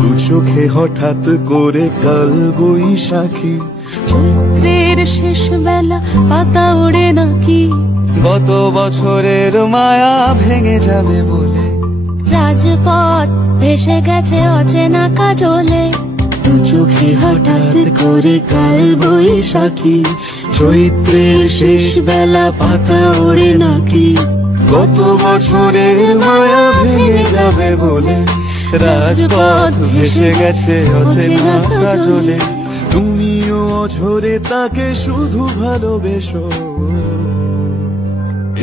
দু চোখে হঠাৎ করে কাল বৈশাখী, চৈত্রের শেষ বেলা পাতা ওড়ে নাকি, গত বছরের মায়া ভেঙে যাবে বলে রাজপথ ভেসে গেছে অচেনা কাজলে। দু চোখে হঠাৎ করে কাল বৈশাখী, চৈত্রের শেষ বেলা পাতা ওড়ে নাকি, গত বছরের মায়া ভেঙে যাবে বলে রাজপথ ভেসে গেছে অচেনা কাজলে। তুমিও অঝরে তাকে শুধু ভালোবেসো,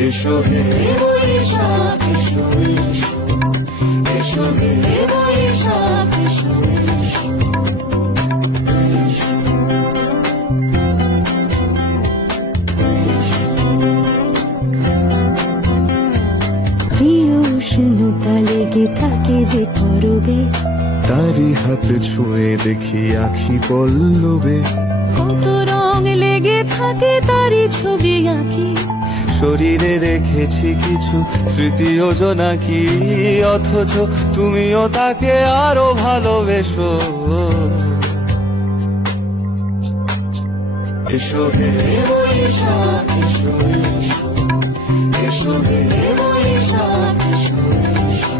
এসো হে বৈশাখ এসো এসো, এসো হে বৈশাখ এসো এসো। প্রিয় উষ্ণতা লেগে থাকে যে করবে, তারি হাত ছুঁয়ে দেখি আখি পল্লবে, কত রং লেগে থাকে তারই ছবি আঁকি, শরীরে রেখেছি কিছু স্মৃতি জোনাকি, অথচ তুমিও তাকে আরো ভালোবেসো, এসো হে বৈশাখ এসো এসো, এসো হে বৈশাখ এসো এসো।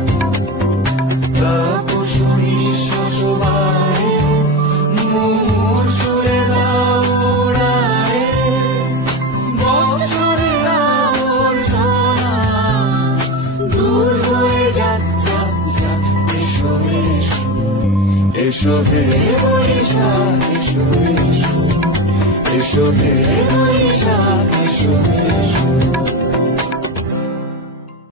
তাপসী নিঃশ্বাস বায়ে মোর সুরে দাও ওড়ায়ে, বছরের আবর্জনা দূর হয়ে যাক যাক যাক, এসো এসো, এসো হে বৈশাখ এসো এসো, এসো হে বৈশাখ এসো এসো।